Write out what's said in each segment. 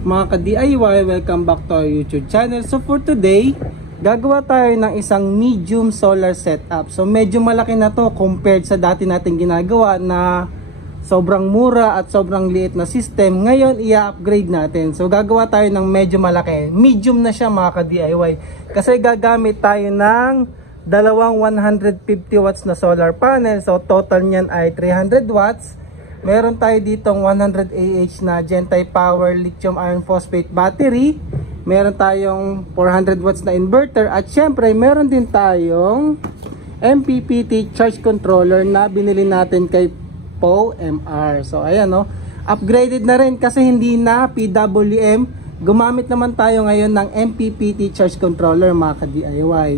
Mga ka-DIY, welcome back to our YouTube channel. So for today, gagawa tayo ng isang medium solar setup. So medyo malaki na to compared sa dati nating ginagawa na sobrang mura at sobrang liit na system. Ngayon, i-upgrade natin. So gagawa tayo ng medyo malaki. Medium na siya mga ka-DIY. Kasi gagamit tayo ng dalawang 150 watts na solar panel. So total niyan ay 300 watts. Meron tayo ditong 100 Ah na Gentile Power Lithium Iron Phosphate battery. Meron tayong 400 watts na inverter. At syempre, meron din tayong MPPT charge controller na binili natin kay PoMR. So ayan no, upgraded na rin kasi hindi na PWM. Gumamit naman tayo ngayon ng MPPT charge controller mga ka-DIY.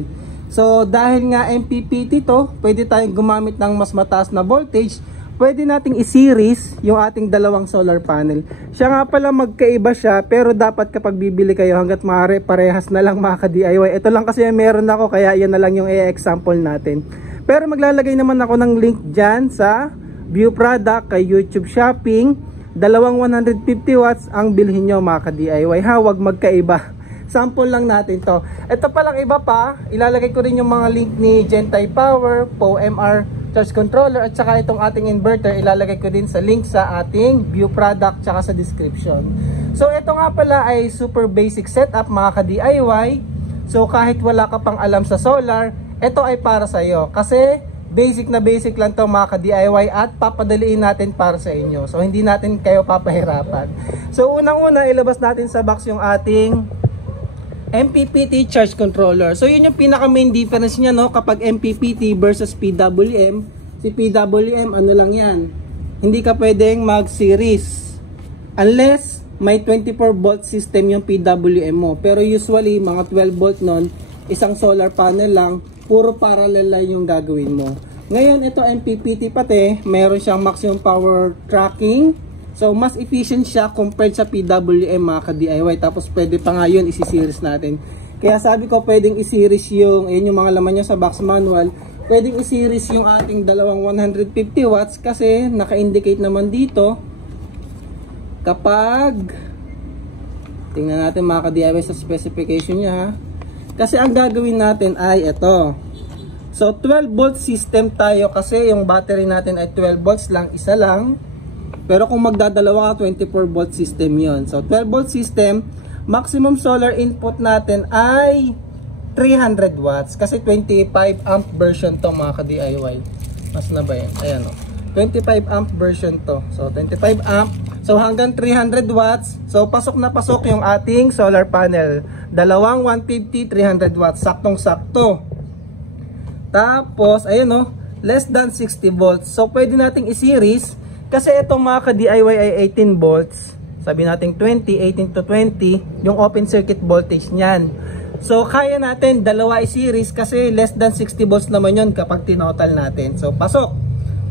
So dahil nga MPPT to, pwede tayong gumamit ng mas mataas na voltage. Pwede nating i-series yung ating dalawang solar panel. Siya nga pala magkaiba siya, pero dapat kapag bibili kayo hanggat maaari parehas na lang mga ka-DIY. Ito lang kasi meron ako, kaya yan na lang yung i-example natin. Pero maglalagay naman ako ng link dyan sa view product kay YouTube Shopping. Dalawang 150 watts ang bilhin nyo mga ka-DIY ha, huwag magkaiba. Sample lang natin to. Ito palang iba pa, ilalagay ko rin yung mga link ni Gentile Power, PoMR charge controller at saka itong ating inverter, ilalagay ko din sa link sa ating view product tsaka sa description. So ito nga pala ay super basic setup mga ka-DIY. So kahit wala ka pang alam sa solar, ito ay para sa iyo kasi basic na basic lang to mga ka-DIY at papadaliin natin para sa inyo. So hindi natin kayo papahirapan. So unang-una ilabas natin sa box yung ating MPPT charge controller. So yun yung pinaka main difference niya no, kapag MPPT versus PWM. Si PWM ano lang yan, hindi ka pwedeng mag series unless may 24 volt system yung PWM mo. Pero usually mga 12 volt nun, isang solar panel lang, puro parallel line yung gagawin mo. Ngayon ito MPPT pati, meron siyang maximum power tracking. So mas efficient siya compared sa PWM mga ka-DIY. Tapos pwede pa nga yun isi-series natin. Kaya sabi ko pwedeng i-series yung, ayun yung mga laman niya sa box manual. Pwedeng i-series yung ating dalawang 150 watts kasi naka-indicate naman dito kapag, tingnan natin mga ka-DIY sa specification niya ha. Kasi ang gagawin natin ay ito. So 12 volt system tayo kasi yung battery natin ay 12 volts lang, isa lang. Pero kung magdadalawa ka, 24 volt system yon. So 12 volt system, maximum solar input natin ay 300 watts. Kasi 25 amp version to mga ka-DIY. Mas na ba yan? Ayan o. 25 amp version to. So 25 amp. So hanggang 300 watts. So pasok na pasok yung ating solar panel. Dalawang 150, 300 watts. Saktong sakto. Tapos, ayan o. Less than 60 volts. So pwede nating i-series. Kasi itong mga ka-DIY ay 18 volts. Sabi natin 20, 18 to 20, yung open circuit voltage niyan. So kaya natin dalawa i-series kasi less than 60 volts naman yun kapag tinotal natin. So pasok.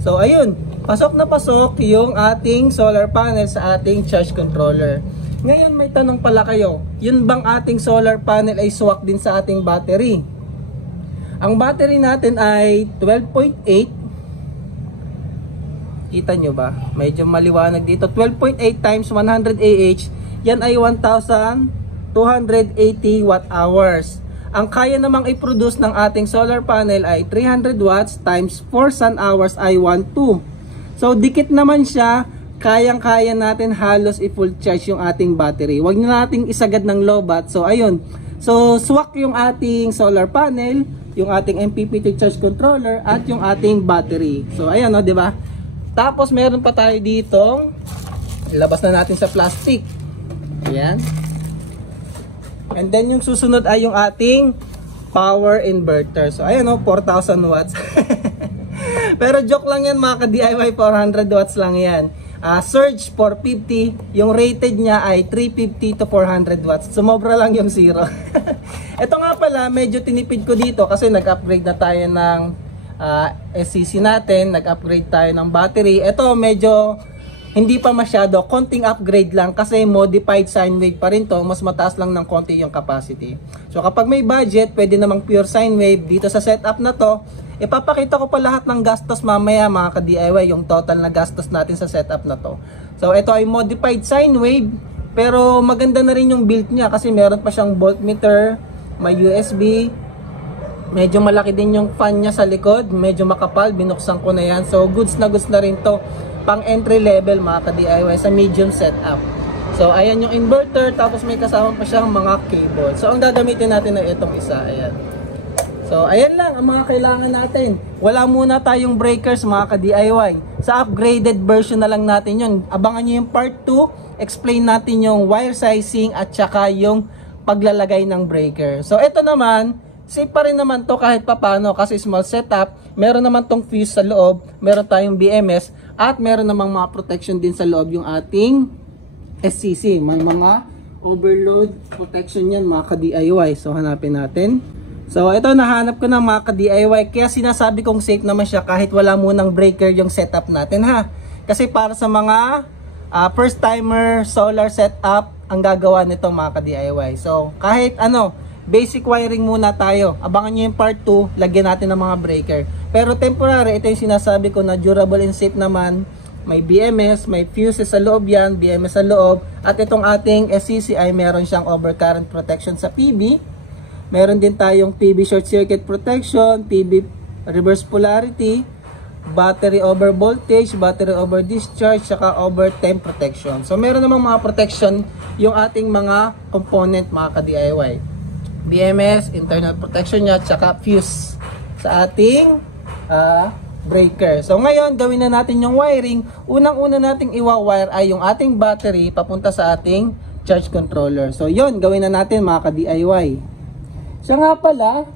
So ayun, pasok na pasok yung ating solar panel sa ating charge controller. Ngayon may tanong pala kayo, yun bang ating solar panel ay swak din sa ating battery? Ang battery natin ay 12.8. Kita nyo ba? Medyo maliwanag dito. 12.8 times 100 Ah, yan ay 1,280 watt hours. Ang kaya namang i-produce ng ating solar panel ay 300 watts times 4 sun hours ay 1,2. So, dikit naman siya. Kayang-kaya natin halos i-full charge yung ating battery. Huwag na nating isagad ng lobat. So, ayun. So, swak yung ating solar panel, yung ating MPPT charge controller, at yung ating battery. So, ayan o, di ba? Tapos meron pa tayo dito, ilabas na natin sa plastic. Ayan. And then yung susunod ay yung ating power inverter. So ayan o, 4,000 watts. Pero joke lang yan mga ka-DIY, 400 watts lang yan. Surge 450, yung rated niya ay 350 to 400 watts. Sumobra lang yung zero. Ito nga pala, medyo tinipid ko dito kasi nag-upgrade na tayo ng SCC natin, nag-upgrade tayo ng battery. Ito medyo hindi pa masyado, konting upgrade lang kasi modified sine wave pa rin to, mas mataas lang ng konti yung capacity. So kapag may budget, pwede namang pure sine wave. Dito sa setup na to, ipapakita ko pa lahat ng gastos mamaya mga ka-DIY, yung total na gastos natin sa setup na to. So ito ay modified sine wave, Pero maganda na rin yung build niya kasi meron pa siyang voltmeter, may USB. Medyo malaki din yung fan niya sa likod, medyo makapal, binuksan ko na yan. So goods na rin to, pang entry level mga ka-DIY sa medium setup. So ayan yung inverter, tapos may kasama pa siyang mga cable. So ang gagamitin natin na itong isa, ayan. So ayan lang ang mga kailangan natin. Wala muna tayong breakers mga ka-DIY. Sa upgraded version na lang natin yun. Abangan nyo yung part 2, explain natin yung wire sizing at saka yung paglalagay ng breaker. So ito naman, safe pa rin naman to kahit papano kasi small setup. Meron naman tong fuse sa loob, meron tayong BMS at meron namang mga protection din sa loob yung ating SCC. May mga overload protection yan mga ka-DIY. So hanapin natin. So ito, nahanap ko na mga ka-DIY, kaya sinasabi kong safe naman siya kahit wala munang breaker yung setup natin ha. Kasi para sa mga first timer solar setup ang gagawa nito mga ka-DIY. So kahit ano, basic wiring muna tayo. Abangan nyo yung part 2, lagyan natin ng mga breaker. Pero temporary, ito yung sinasabi ko na durable and safe naman. May BMS, may fuses sa loob yan, BMS sa loob. At itong ating SCC ay meron siyang overcurrent protection sa PB. Meron din tayong PB short circuit protection, PB reverse polarity, battery over voltage, battery over discharge, saka over temp protection. So meron namang mga protection yung ating mga component mga ka-DIY. BMS, internal protection niya, saka fuse sa ating breaker. So ngayon, gawin na natin yung wiring. Unang-una nating iwa-wire ay yung ating battery papunta sa ating charge controller. So yun, gawin na natin mga ka-DIY. So nga pala,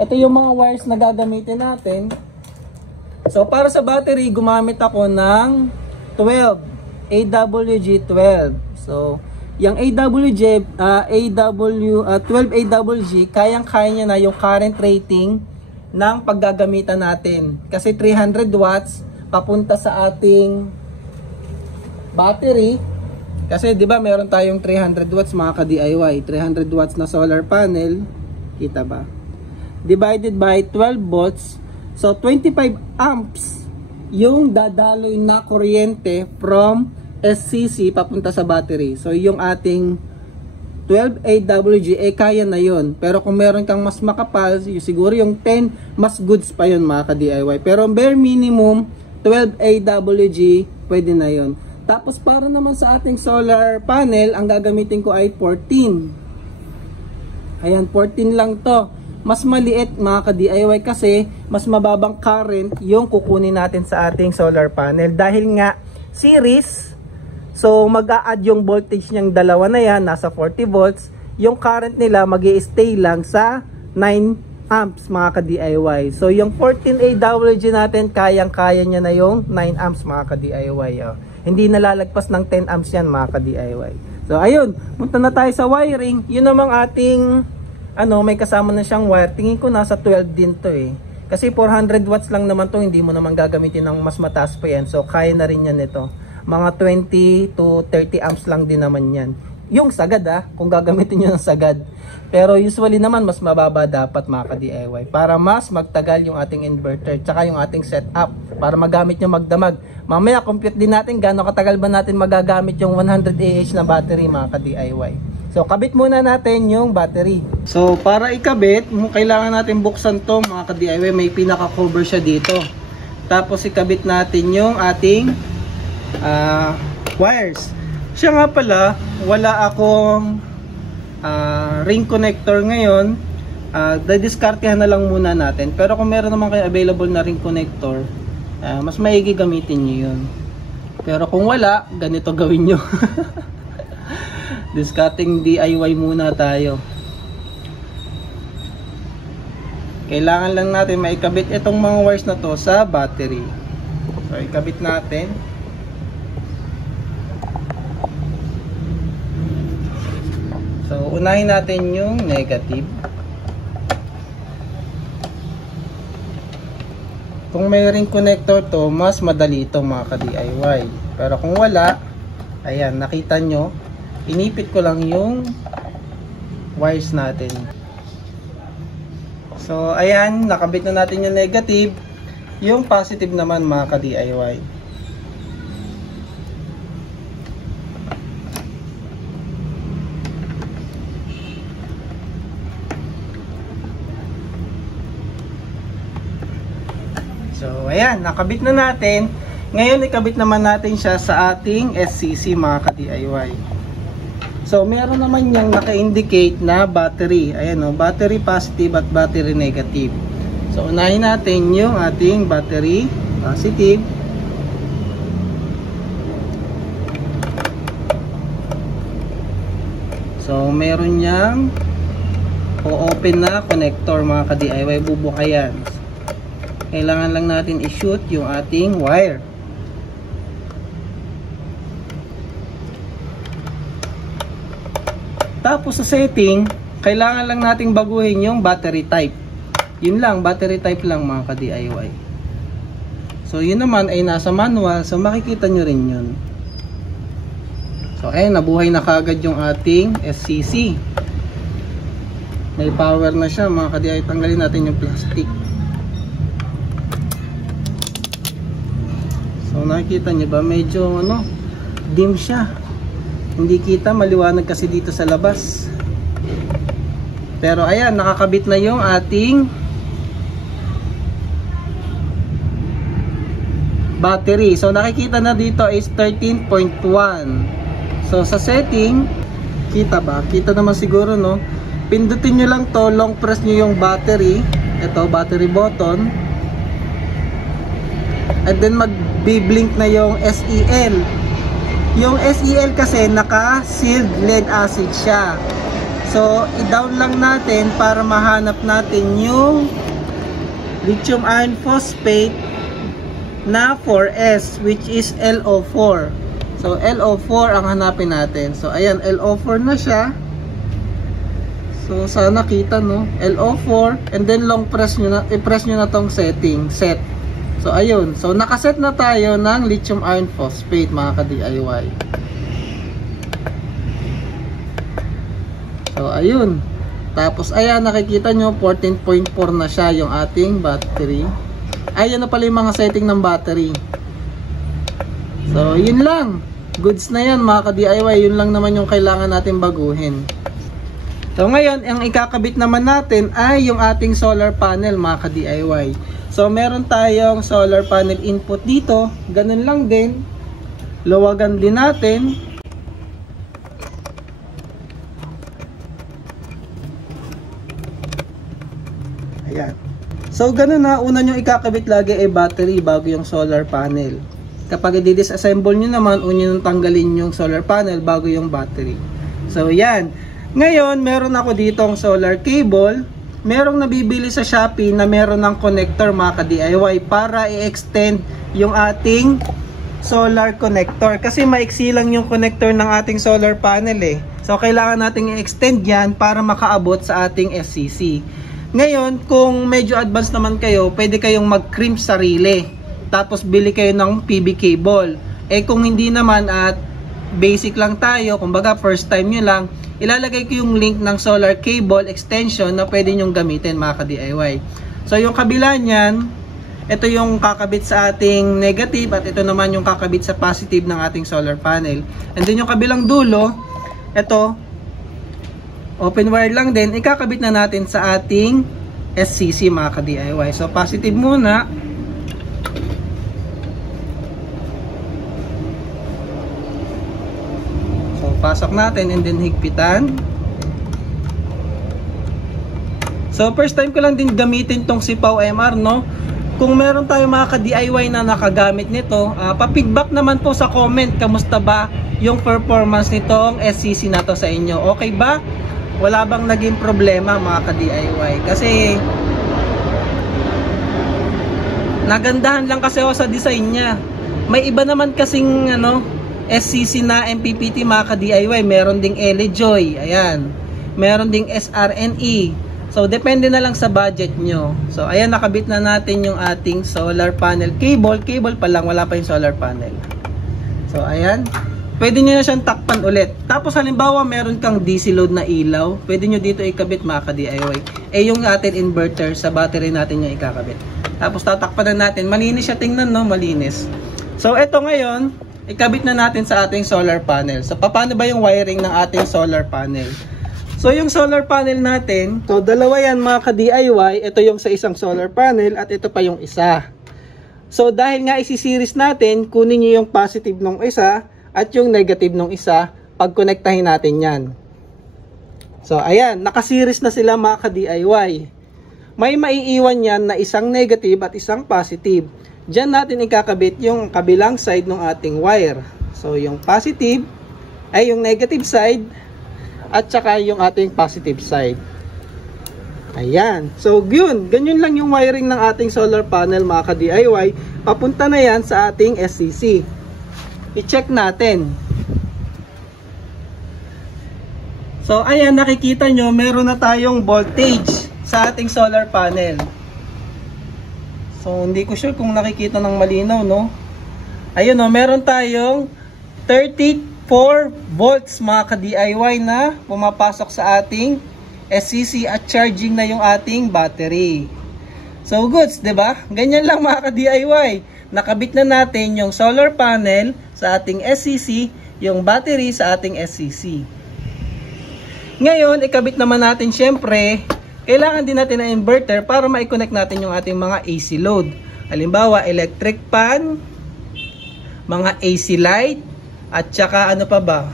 ito yung mga wires na gagamitin natin. So para sa battery, gumamit ako ng 12 AWG12. So yung 12 AWG, kayang-kaya niya na yung current rating ng paggagamitan natin. Kasi 300 watts papunta sa ating battery. Kasi 'di ba meron tayong 300 watts mga ka-DIY, 300 watts na solar panel. Kita ba? Divided by 12 volts. So 25 amps yung dadaloy na kuryente from SCC papunta sa battery. So yung ating 12 AWG kaya na yun. Pero kung meron kang mas makapal, siguro yung 10 mas goods pa yun mga ka-DIY. Pero bare minimum 12 AWG pwede na yun. Tapos para naman sa ating solar panel, ang gagamitin ko ay 14. Ayan, 14 lang to. Mas maliit mga ka-DIY kasi mas mababang current yung kukunin natin sa ating solar panel. Dahil nga series, so mag-a-add yung voltage niyang dalawa na yan, nasa 40 volts. Yung current nila mag-i-stay lang sa 9 amps mga ka-DIY. So yung 14 AWG natin, kayang-kaya niya na yung 9 amps mga ka-DIY. Oh. Hindi nalalagpas ng 10 amps yan mga ka-DIY. So ayun, punta na tayo sa wiring. Yun namang ating may kasama na siyang wire. Tingin ko nasa 12 din to eh. Kasi 400 watts lang naman to, hindi mo naman gagamitin ng mas mataas pa yan. So kaya na rin yan ito. Mga 20 to 30 amps lang din naman yan. Yung sagad kung gagamitin nyo ng sagad. Pero usually naman mas mababa dapat mga ka-DIY. Para mas magtagal yung ating inverter, tsaka yung ating setup. Para magamit nyo magdamag. Mamaya compute din natin gaano katagal ba natin magagamit yung 100 AH na battery mga ka-DIY. So kabit muna natin yung battery. So para ikabit, kailangan natin buksan to mga ka-DIY. May pinaka-cover siya dito. Tapos ikabit natin yung ating wires. Siya nga pala, wala akong ring connector ngayon. Didiskartehan na lang muna natin. Pero kung meron naman kayo available na ring connector, mas maigi gamitin nyo yun. Pero kung wala, ganito gawin nyo. Discarding DIY muna tayo. Kailangan lang natin maikabit itong mga wires na to sa battery. So ikabit natin. So unahin natin yung negative. Kung may ring connector to, mas madali ito mga ka-DIY. Pero kung wala, ayan, nakita nyo, inipit ko lang yung wires natin. So ayan, nakabit na natin yung negative. Yung positive naman mga ka-DIY. ayan, nakabit na natin. Ngayon, ikabit naman natin siya sa ating SCC mga ka-DIY. So, meron naman yung naka-indicate na battery. Ayan o, battery positive at battery negative. So, unahin natin yung ating battery positive. So, meron niyang o-open na connector mga ka-DIY, bubuka yan. Kailangan lang natin i-shoot yung ating wire. Tapos sa setting, kailangan lang nating baguhin yung battery type. Yun lang, battery type lang mga ka-DIY. So, yun naman ay nasa manual, so makikita nyo rin yun. So, ayun, nabuhay na kaagad yung ating SCC. May power na siya mga ka-DIY. Tanggalin natin yung plastic. So, nakikita nyo ba? Medyo, dim siya. Hindi kita, maliwanag kasi dito sa labas. Pero, ayan, nakakabit na yung ating battery. So, nakikita na dito is 13.1. So, sa setting, kita ba? Kita naman siguro, no? Pindutin nyo lang to, long press nyo yung battery. Ito, battery button. And then, mag-blink na yung SEL. Yung SEL kasi, naka-sealed lead acid siya. So, i-down lang natin para mahanap natin yung lithium iron phosphate na 4S, which is LO4. So, LO4 ang hanapin natin. So, ayan, LO4 na siya. So, sana kita, no? LO4. And then, long press nyo na, i-press nyo na tong setting. Set. So, ayun. So, nakaset na tayo ng lithium iron phosphate, mga ka-DIY. So, ayun. Tapos, ayan, nakikita nyo, 14.4 na siya yung ating battery. Ayan na pala yung mga setting ng battery. So, yun lang. Goods na yan mga ka-DIY. Yun lang naman yung kailangan natin baguhin. So, ngayon, ang ikakabit naman natin ay yung ating solar panel mga ka-DIY. So, meron tayong solar panel input dito. Ganun lang din. Luwagan din natin. Ayan. So, ganun na. Una nyo ikakabit lagi ay battery bago yung solar panel. Kapag i-disassemble nyo naman, una nyo tanggalin yung solar panel bago yung battery. So, yan. Ngayon, meron ako ditong solar cable. Merong nabibili sa Shopee na meron ng connector mga ka-DIY para i-extend yung ating solar connector. Kasi maiksi lang yung connector ng ating solar panel eh. So, kailangan natin i-extend yan para makaabot sa ating SCC. Ngayon, kung medyo advanced naman kayo, pwede kayong mag-crimp sarili. Tapos bili kayo ng PB cable. Eh kung hindi naman at basic lang tayo, kumbaga first time nyo lang, ilalagay ko yung link ng solar cable extension na pwede nyong gamitin mga ka-DIY. So yung kabila nyan, ito yung kakabit sa ating negative at ito naman yung kakabit sa positive ng ating solar panel. And then yung kabilang dulo, ito, open wire lang din, ikakabit na natin sa ating SCC mga ka-DIY. So positive muna. Pasok natin and then higpitan. So first time ko lang din gamitin tong Sipaw MR, no? Kung meron tayong mga ka-DIY na nakagamit nito, pa-feedback naman po sa comment, kamusta ba yung performance nitong SCC na to sa inyo? Okay ba? Wala bang naging problema mga ka-DIY? Kasi nagandahan lang kasi ako sa design niya. May iba naman kasing SCC na MPPT mga ka-DIY, meron ding Elejoy, ayan. Meron ding SRNE. So depende na lang sa budget nyo. So ayan, nakabit na natin yung ating solar panel cable. Cable pa lang, wala pa yung solar panel. So ayan, pwede nyo na siyang takpan ulit. Tapos halimbawa meron kang DC load na ilaw, pwede nyo dito ikabit mga ka-DIY. Eh yung ating inverter sa battery natin yung ikakabit. Tapos tatakpan na natin. Malinis siya, tingnan, no? Malinis. So eto ngayon, ikabit na natin sa ating solar panel. So, paano ba yung wiring ng ating solar panel? So, yung solar panel natin, so dalawa yan mga ka-DIY. Ito yung sa isang solar panel at ito pa yung isa. So dahil nga isi-series natin, kunin nyo yung positive nung isa at yung negative nung isa, pagkonektahin natin yan. So ayan, nakaseries na sila mga ka-DIY. May maiiwan yan na isang negative at isang positive. Diyan natin ikakabit yung kabilang side ng ating wire. So yung positive ay yung negative side at saka yung ating positive side. Ayan. So, ganyan lang yung wiring ng ating solar panel mga ka-DIY. Papunta na yan sa ating SCC. I-check natin. So, ayan, nakikita nyo, meron na tayong voltage sa ating solar panel. So, hindi ko sure kung nakikita ng malinaw, no? Ayun, no, meron tayong 34 volts mga ka-DIY na pumapasok sa ating SCC at charging na yung ating battery. So goods, 'di ba? Ganyan lang mga ka-DIY. Nakabit na natin yung solar panel sa ating SCC, yung battery sa ating SCC. Ngayon, ikabit naman natin syempre, kailangan din natin ng inverter para ma-connect natin yung ating mga AC load. Halimbawa, electric fan, mga AC light, at saka ano pa ba?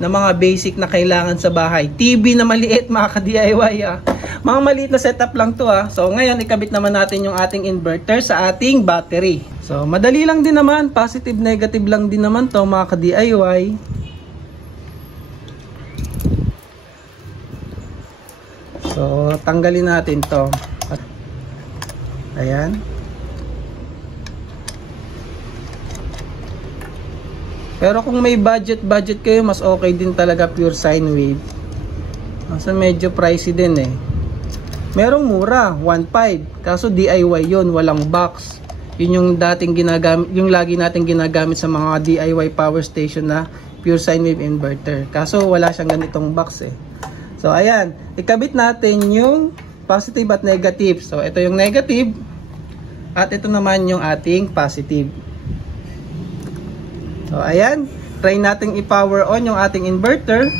Na mga basic na kailangan sa bahay. TV na maliit mga ka-DIY Mga maliit na setup lang to So ngayon ikabit naman natin yung ating inverter sa ating battery. So madali lang din naman, positive negative lang din naman to mga ka-DIY. So tanggalin natin to. Ayan. Pero kung may budget kayo, mas okay din talaga pure sine wave. Kasi medyo pricey din eh. Merong mura, 1.5. Kaso DIY yon, walang box. Yun yung dating ginagamit, yung lagi nating ginagamit sa mga DIY power station na pure sine wave inverter. Kaso wala siyang ganitong box eh. So ayan, ikabit natin yung positive at negative. So ito yung negative at ito naman yung ating positive. So ayan, try nating i-power on yung ating inverter.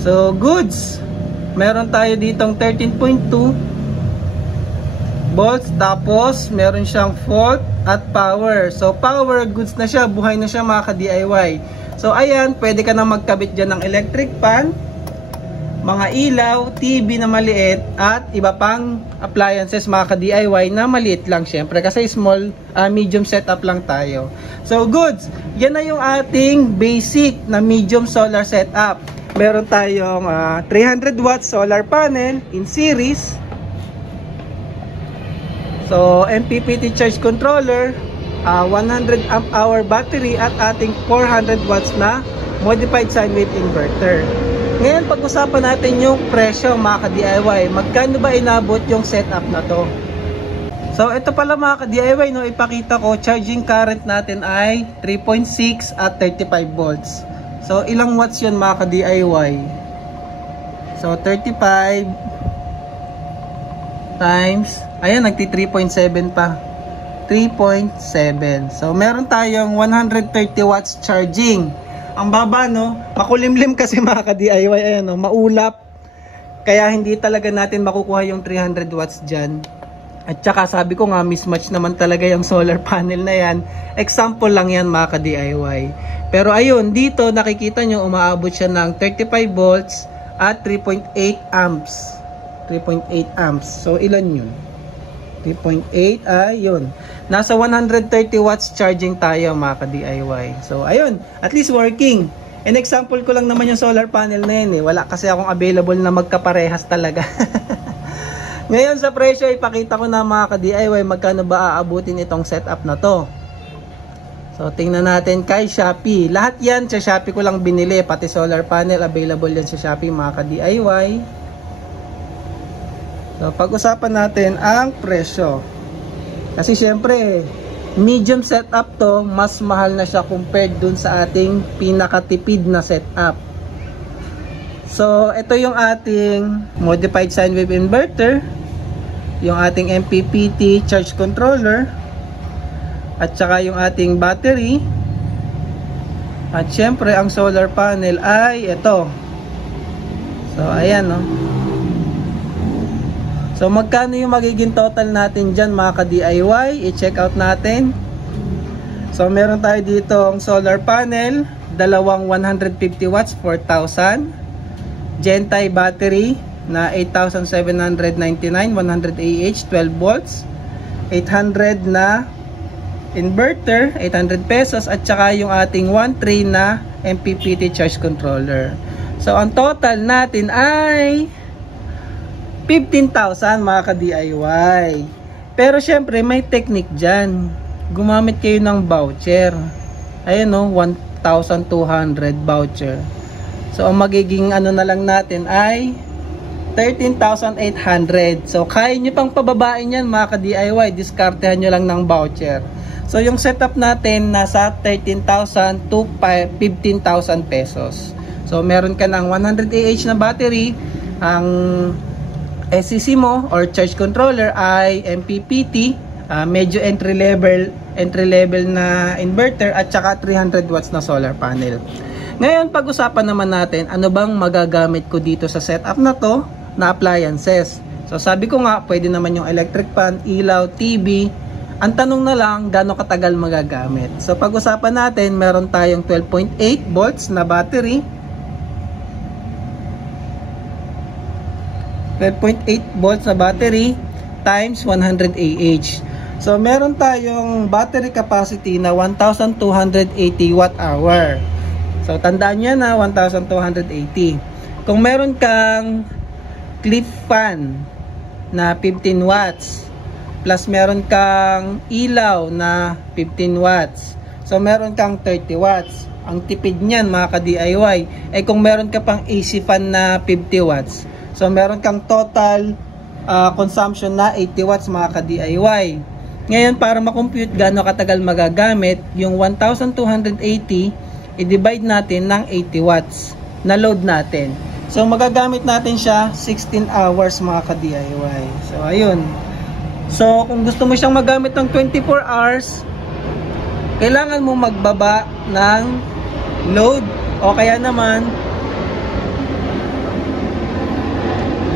So goods. Meron tayo ditong 13.2 volts, tapos meron siyang fault at power. So power, goods na siya, buhay na siya mga ka-DIY. So ayan, pwede ka na magkabit dyan ng electric fan, mga ilaw, TV na maliit, at iba pang appliances mga ka-DIY na maliit lang syempre kasi small, medium setup lang tayo. So goods, yan na yung ating basic na medium solar setup. Meron tayong 300 watts solar panel in series. So MPPT charge controller, 100 amp hour battery at ating 400 watts na modified sine wave inverter. Ngayon pag-usapan natin yung presyo mga ka-DIY. Magkano ba inabot yung setup na to? So ito pala mga ka-DIY, no, ipakita ko, charging current natin ay 3.6 at 35 volts. So ilang watts yun mga ka-DIY? So 35 times, ayan, nagti 3.7 pa. 3.7. So meron tayong 130 watts charging. Ang baba, no? Makulimlim kasi mga ka-DIY, ayan, no? Maulap. Kaya hindi talaga natin makukuha yung 300 watts dyan. At saka sabi ko nga, mismatch naman talaga yung solar panel na yan. Example lang yan mga ka-DIY. Pero ayun, dito nakikita nyo umaabot siya ng 35 volts at 3.8 amps. 3.8 amps. So ilan yun? 3.8, ayun. Nasa 130 watts charging tayo mga ka-DIY. So ayun, at least working. An example ko lang naman yung solar panel na yun eh. Wala kasi akong available na magkaparehas talaga. Ngayon sa presyo, ipakita ko na mga ka-DIY magkano ba aabutin itong setup na to. So tingnan natin kay Shopee. Lahat yan sa Shopee ko lang binili. Pati solar panel available yan sa Shopee mga ka-DIY. So pag-usapan natin ang presyo. Kasi syempre, medium setup to, mas mahal na siya compared dun sa ating pinakatipid na setup. So ito yung ating modified sine wave inverter, yung ating MPPT charge controller, at saka yung ating battery, at syempre ang solar panel ay ito. So ayan, no. So magkano yung magiging total natin dyan mga ka-DIY? I-check out natin. So meron tayo dito ang solar panel, dalawang 150 watts, 4,000. Gentile battery na 8,799, 100 Ah, 12 volts. 800 na inverter, 800 pesos, at saka yung ating 1.3 na MPPT charge controller. So ang total natin ay 15,000 mga ka-DIY. Pero syempre may technique dyan. Gumamit kayo ng voucher. Ayun o, 1,200 voucher. So ang magiging ano na lang natin ay 13,800. So kaya nyo pang pababain yan mga ka-DIY. Diskartehan nyo lang ng voucher. So yung setup natin nasa 13,000 to 15,000 pesos. So meron ka ng 100 Ah na battery. Ang SCC mo or charge controller ay MPPT. Medyo entry level na inverter at saka 300 watts na solar panel. Ngayon pag-usapan naman natin ano bang magagamit ko dito sa setup na to na appliances. So sabi ko nga pwede naman yung electric fan, ilaw, TV. Ang tanong na lang gaano katagal magagamit. So pag-usapan natin meron tayong 12.8 volts na battery. 12.8 volts na battery times 100 Ah. So meron tayong battery capacity na 1,280 watt hour. So tandaan nyo na 1,280. Kung meron kang clip fan na 15 watts plus meron kang ilaw na 15 watts. So meron kang 30 watts. Ang tipid niyan mga ka-DIY. Eh kung meron ka pang AC fan na 50 watts. So meron kang total consumption na 80 watts mga ka-DIY. Ngayon para ma-compute gaano katagal magagamit, yung 1,280 i-divide natin ng 80 watts na load natin. So magagamit natin siya 16 hours mga ka-DIY. So ayun. So kung gusto mo siyang magamit ng 24 hours, kailangan mo magbaba ng load o kaya naman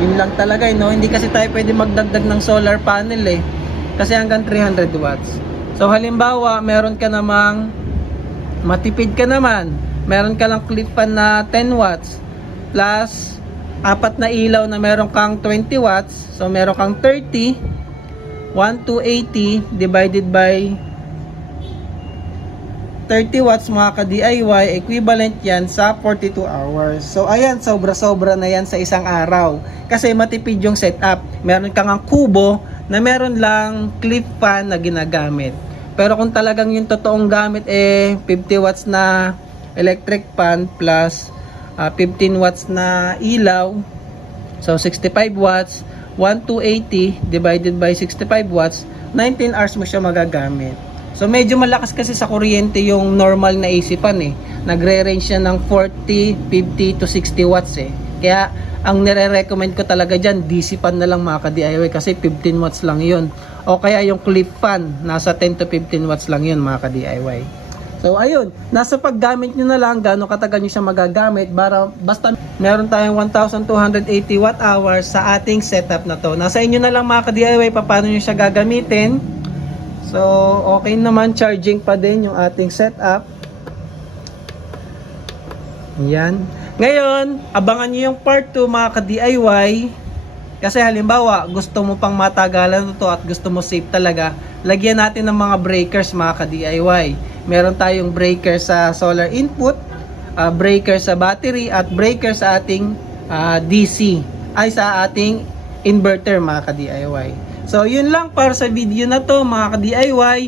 yun lang talaga no? Hindi kasi tayo pwede magdagdag ng solar panel kasi hanggang 300 watts. So halimbawa meron ka namang matipid ka naman, meron ka lang clip fan na 10 watts plus apat na ilaw na meron kang 20 watts. So meron kang 30, 1,280 divided by 30 watts mga ka-DIY, equivalent yan sa 42 hours. So ayan, sobra-sobra na yan sa isang araw. Kasi matipid yung setup. Meron kang ang kubo na meron lang clip fan na ginagamit. Pero kung talagang yung totoong gamit 50 watts na electric fan plus 15 watts na ilaw, so 65 watts, 1,280 divided by 65 watts, 19 hours mo siya magagamit. So medyo malakas kasi sa kuryente yung normal na AC fan Nagre-range siya ng 40, 50 to 60 watts Kaya ang nire-recommend ko talaga dyan, DC fan na lang mga ka-DIY kasi 15 watts lang yun. O kaya yung clip fan, nasa 10 to 15 watts lang yun mga ka-DIY. So ayun, nasa paggamit nyo na lang, gaano katagal nyo siya magagamit. Basta meron tayong 1,280 watt hours sa ating setup na to. Nasa inyo na lang mga ka-DIY paano nyo siya gagamitin. So okay naman, charging pa din yung ating setup. Yan. Ngayon, abangan nyo yung part 2 mga ka-DIY. Kasi halimbawa, gusto mo pang matagalan ito at gusto mo safe talaga, lagyan natin ng mga breakers mga ka-DIY. Meron tayong breaker sa solar input, breaker sa battery, at breaker sa ating DC, ay sa ating inverter mga ka-DIY. So yun lang para sa video na to mga ka-DIY.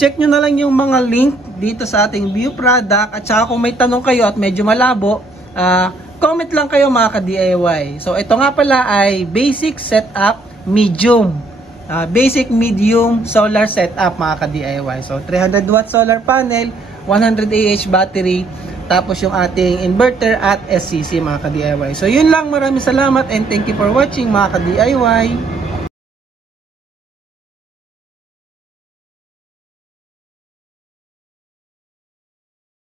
Check nyo na lang yung mga link dito sa ating view product. At saka kung may tanong kayo at medyo malabo, comment lang kayo mga ka-DIY. So ito nga pala ay basic setup medium. Basic medium solar setup mga ka-DIY. So 300 watt solar panel, 100 Ah battery, tapos yung ating inverter at SCC mga ka-DIY. So yun lang, maraming salamat and thank you for watching mga ka-DIY.